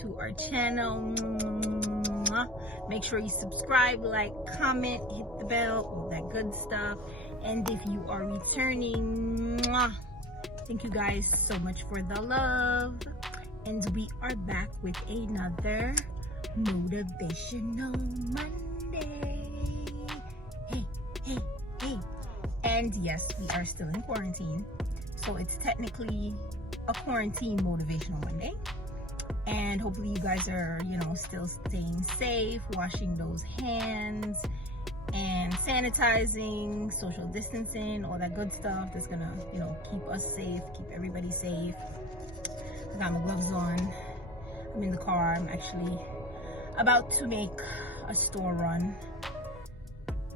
to our channel. Make sure you subscribe, like, comment, hit the bell, all that good stuff. And if you are returning, thank you guys so much for the love. And we are back with another Motivational Monday. Hey. And yes, we are still in quarantine. So it's technically a quarantine Motivational Monday. And hopefully you guys are, still staying safe, washing those hands, and sanitizing, social distancing, all that good stuff that's gonna, keep us safe, keep everybody safe. I got my gloves on. I'm in the car. I'm actually about to make a store run.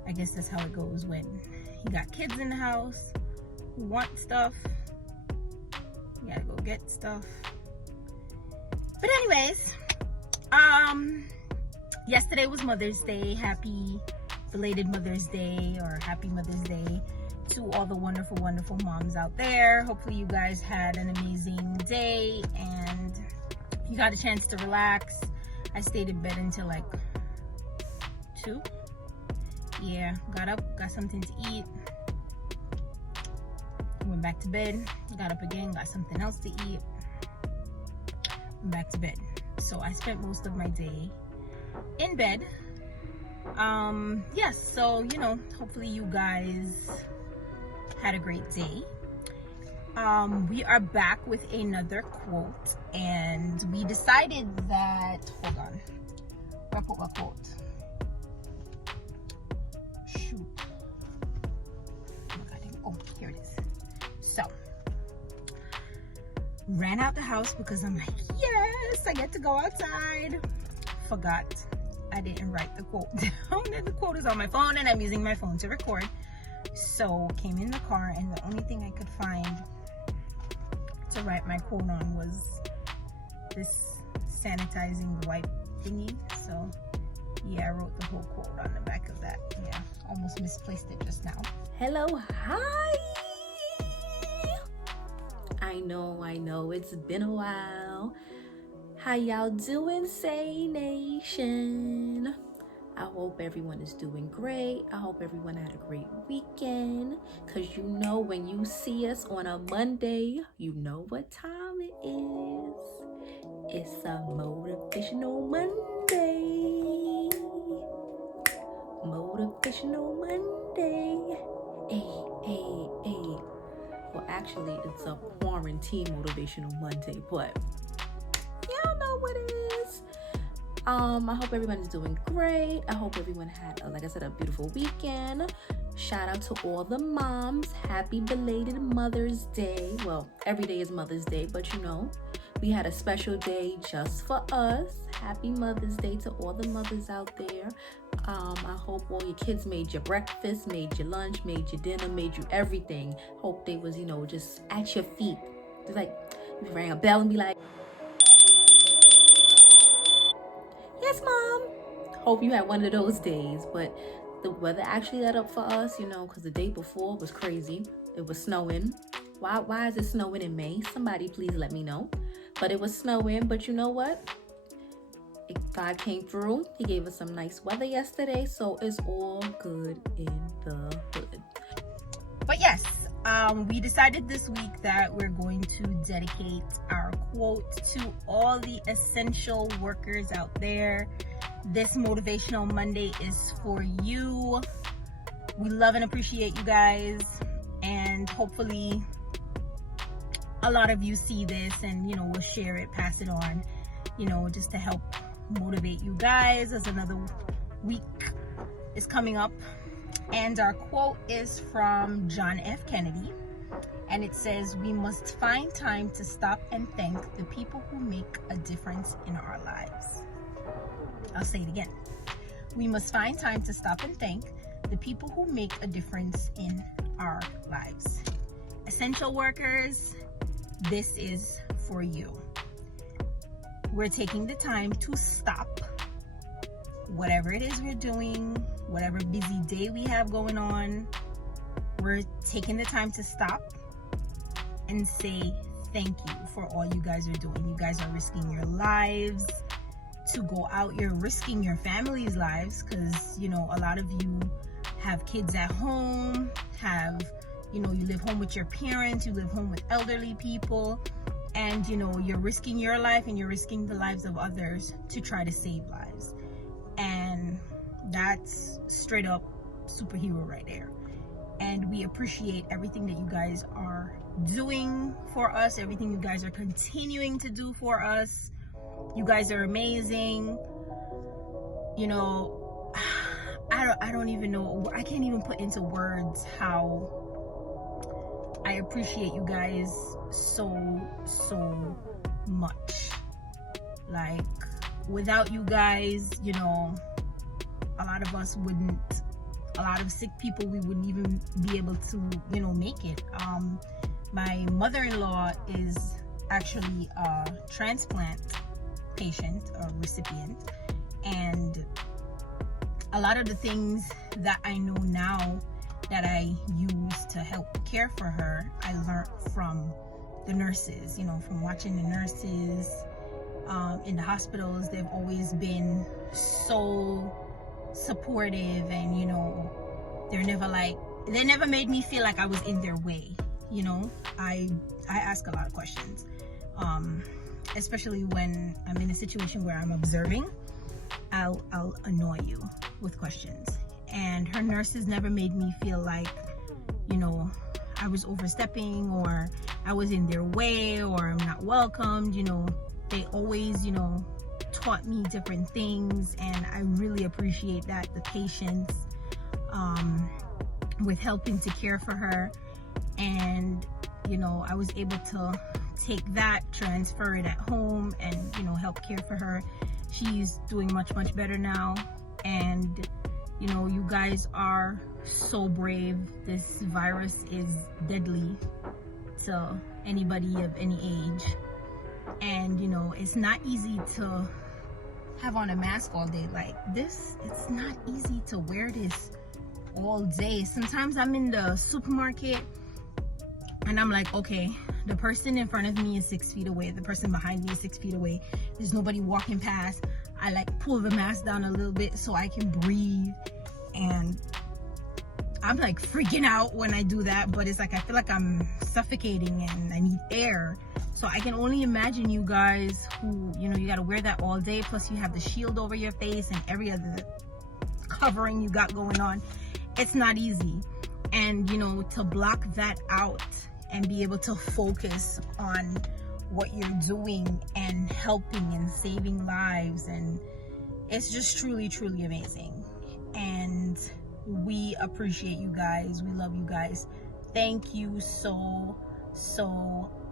I guess that's how it goes when you got kids in the house who want stuff. You gotta go get stuff. But anyways, yesterday was Mother's Day. Happy belated Mother's Day, or happy Mother's Day to all the wonderful, wonderful moms out there. Hopefully you guys had an amazing day and you got a chance to relax. I stayed in bed until like 2. Yeah, got up, got something to eat, went back to bed, got up again, got something else to eat, went back to bed. So I spent most of my day in bed. Yes, so hopefully you guys had a great day. We are back with another quote, and we decided that, hold on, where I put my quote? Shoot. Oh, here it is. So, ran out the house because I'm like, yes, I get to go outside. Forgot I didn't write the quote down, and the quote is on my phone, and I'm using my phone to record. So came in the car, and the only thing I could find to write my quote on was this sanitizing wipe thingy. So yeah, I wrote the whole quote on the back of that. Yeah, almost misplaced it just now. Hello, hi. I know, it's been a while. How y'all doing, Sae Nation? I hope everyone is doing great. I hope everyone had a great weekend. Cause when you see us on a Monday, you know what time it is. It's a Motivational Monday. Motivational Monday. Hey. Well, actually, it's a quarantine Motivational Monday, but y'all know what it is. I hope everyone is doing great. I hope everyone had, like I said, a beautiful weekend. Shout out to all the moms. Happy belated Mother's Day. Well, every day is Mother's Day, but we had a special day just for us. Happy Mother's Day to all the mothers out there. I hope all your kids made your breakfast, made your lunch, made your dinner, made you everything. Hope they was, just at your feet. Just like, you rang a bell and be like, yes, Mom. Hope you had one of those days. But the weather actually let up for us, because the day before was crazy. It was snowing. Why is it snowing in May? Somebody please let me know. But it was snowing. But you know what? God came through. He gave us some nice weather yesterday. So it's all good in the hood. But yes, we decided this week that we're going to dedicate our quote to all the essential workers out there. This Motivational Monday is for you. We love and appreciate you guys, and hopefully a lot of you see this and will share it, pass it on, just to help motivate you guys as another week is coming up. And our quote is from John F. Kennedy, and it says, "We must find time to stop and thank the people who make a difference in our lives." I'll say it again. We must find time to stop and thank the people who make a difference in our lives. Essential workers, this is for you. We're taking the time to stop whatever it is we're doing, whatever busy day we have going on. We're taking the time to stop and say thank you for all you guys are doing. You guys are risking your lives to go out. You're risking your family's lives, because you know, a lot of you have kids at home, you live home with your parents, you live home with elderly people, and you know, you're risking your life and you're risking the lives of others to try to save lives. And that's straight up superhero right there. And we appreciate everything that you guys are doing for us, everything you guys are continuing to do for us. You guys are amazing. You know, I don't even know, I can't even put into words how I appreciate you guys so much. Like, without you guys, you know, a lot of us wouldn't, a lot of sick people, we wouldn't even be able to, you know, make it. My mother-in-law is actually a transplant patient, a recipient, and a lot of the things that I know now that I use to help care for her, I learned from the nurses, you know, from watching the nurses in the hospitals. They've always been so supportive, and you know, they never made me feel like I was in their way. You know, I ask a lot of questions, especially when I'm in a situation where I'm observing. I'll annoy you with questions, and her nurses never made me feel like, you know, I was overstepping or I was in their way or I'm not welcomed. You know, they always, you know, taught me different things, and I really appreciate that, the patience with helping to care for her. And you know, I was able to take that, transfer it at home, and you know, help care for her. She's doing much better now. And you know, you guys are so brave. This virus is deadly to anybody of any age, and you know, it's not easy to have on a mask all day like this. It's not easy to wear this all day. Sometimes I'm in the supermarket and I'm like, okay, the person in front of me is 6 feet away, the person behind me is 6 feet away, there's nobody walking past. I like pull the mask down a little bit so I can breathe, and I'm like freaking out when I do that, but it's like I feel like I'm suffocating and I need air. So I can only imagine you guys who, you know, you got to wear that all day, plus you have the shield over your face and every other covering you got going on. It's not easy. And you know, to block that out and be able to focus on what you're doing and helping and saving lives, and it's just truly amazing. And we appreciate you guys. We love you guys. Thank you so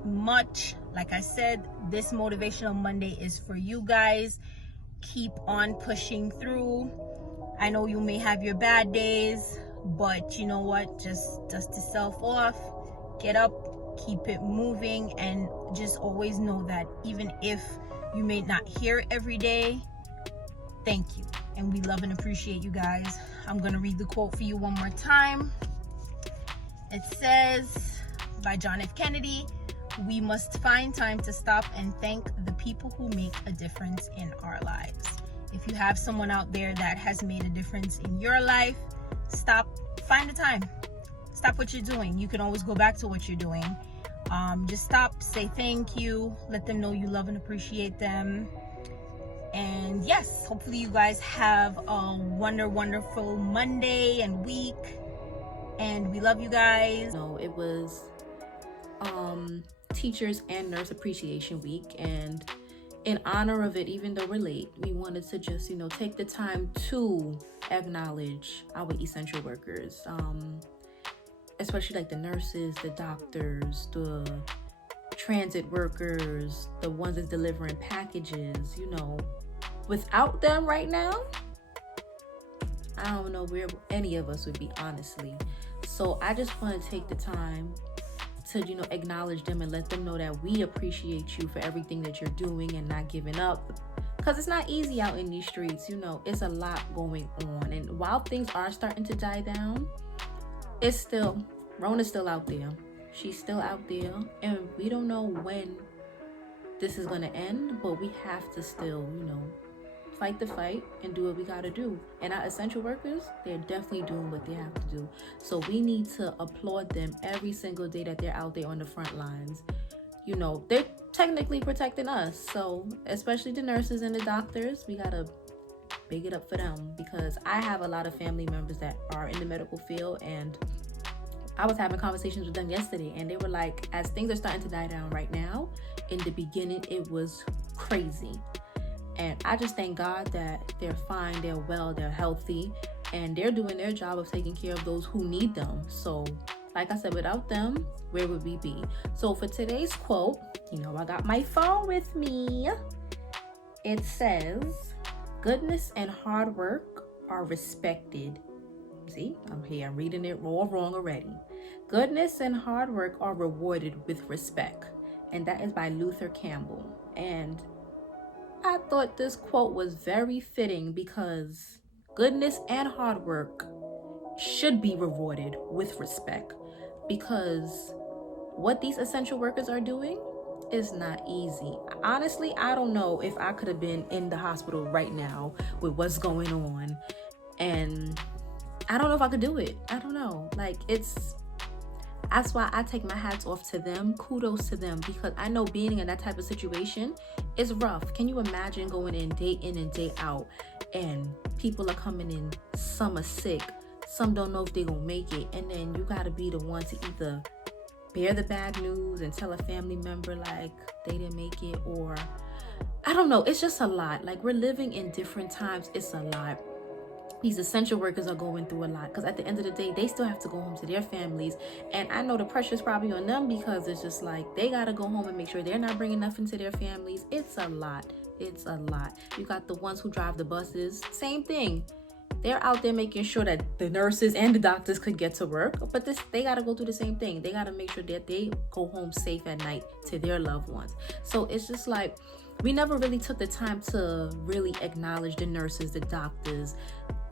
much. Like I said, this Motivational Monday is for you guys. Keep on pushing through. I know you may have your bad days, but you know what, just dust yourself off, get up, keep it moving, and just always know that even if you may not hear it every day, thank you. And we love and appreciate you guys. I'm gonna read the quote for you one more time. It says, by John F. Kennedy, "We must find time to stop and thank the people who make a difference in our lives." If you have someone out there that has made a difference in your life, find the time, stop what you're doing. You can always go back to what you're doing. Just stop, say thank you, let them know you love and appreciate them. And yes, hopefully you guys have a wonderful Monday and week, and we love you guys. No, it was Teachers and Nurse Appreciation Week, and in honor of it, even though we're late, we wanted to just, you know, take the time to acknowledge our essential workers, especially like the nurses, the doctors, the transit workers, the ones that's delivering packages. You know, without them right now, I don't know where any of us would be, honestly. So I just want to take the time to, you know, acknowledge them and let them know that we appreciate you for everything that you're doing and not giving up, because it's not easy out in these streets. You know, it's a lot going on, and while things are starting to die down, it's still, Rona's still out there. She's still out there, and we don't know when this is going to end, but we have to still, fight the fight and do what we got to do. And our essential workers, they're definitely doing what they have to do. So we need to applaud them every single day that they're out there on the front lines. They're technically protecting us. So especially the nurses and the doctors, we got to big it up for them, because I have a lot of family members that are in the medical field, and I was having conversations with them yesterday, and they were like, as things are starting to die down right now, in the beginning it was crazy. And I just thank God that they're fine, they're well, they're healthy, and they're doing their job of taking care of those who need them. So like I said, without them, where would we be? So for today's quote, I got my phone with me. It says, goodness and hard work are respected. See, I'm reading it all wrong already. Goodness and hard work are rewarded with respect. And that is by Luther Campbell. And I thought this quote was very fitting, because goodness and hard work should be rewarded with respect, because what these essential workers are doing is not easy. Honestly, I don't know if I could have been in the hospital right now with what's going on, and I don't know if I could do it. I don't know. That's why I take my hats off to them. Kudos to them, because I know being in that type of situation is rough. Can you imagine going in and day out, and people are coming in, some are sick, some don't know if they're gonna make it, and then you gotta be the one to either bear the bad news and tell a family member like they didn't make it, or I don't know. It's just a lot. We're living in different times. It's a lot. These essential workers are going through a lot, because at the end of the day, they still have to go home to their families. And I know the pressure's probably on them, because it's just they got to go home and make sure they're not bringing nothing to their families. It's a lot. It's a lot. You got the ones who drive the buses. Same thing. They're out there making sure that the nurses and the doctors could get to work. But they got to go through the same thing. They got to make sure that they go home safe at night to their loved ones. So it's just we never really took the time to really acknowledge the nurses, the doctors,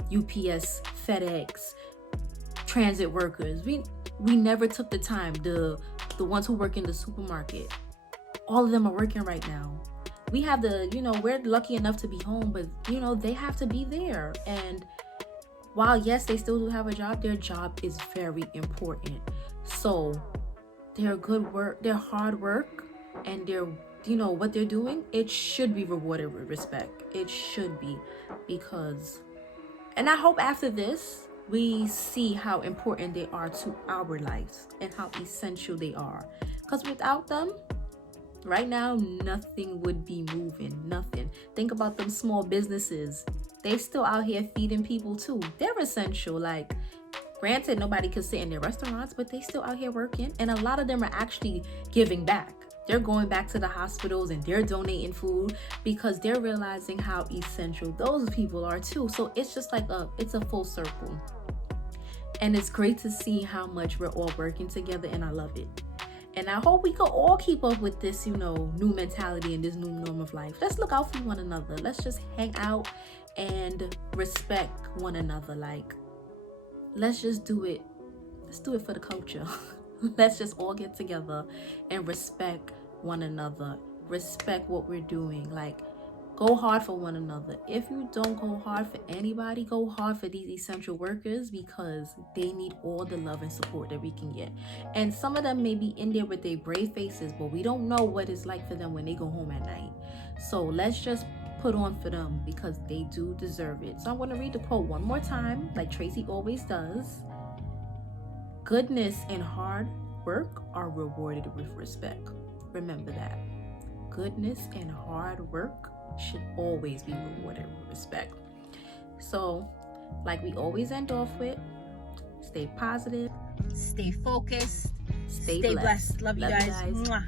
UPS, FedEx, transit workers. We never took the time. The ones who work in the supermarket, all of them are working right now. We have we're lucky enough to be home, but they have to be there. And while yes, they still do have a job, their job is very important. So their good work, their hard work, and their what they're doing, it should be rewarded with respect. It should be, because, and I hope after this, we see how important they are to our lives and how essential they are. Because without them, right now, nothing would be moving. Nothing. Think about them small businesses. They still out here feeding people too. They're essential. Granted, nobody could sit in their restaurants, but they still out here working. And a lot of them are actually giving back. They're going back to the hospitals and they're donating food, because they're realizing how essential those people are too. So it's just it's a full circle. And it's great to see how much we're all working together, and I love it. And I hope we can all keep up with this, new mentality and this new norm of life. Let's look out for one another. Let's just hang out and respect one another. Let's just do it. Let's do it for the culture. Let's just all get together and respect one another. Respect what we're doing. Go hard for one another. If you don't go hard for anybody, go hard for these essential workers, because they need all the love and support that we can get. And some of them may be in there with their brave faces, but we don't know what it's like for them when they go home at night. So let's just put on for them, because they do deserve it. So I'm going to read the quote one more time, like Tracy always does. Goodness and hard work are rewarded with respect. Remember that. Goodness and hard work should always be rewarded with respect. So, like we always end off with, stay positive, Stay focused. stay Stay blessed. Love you guys. guys. Mwah.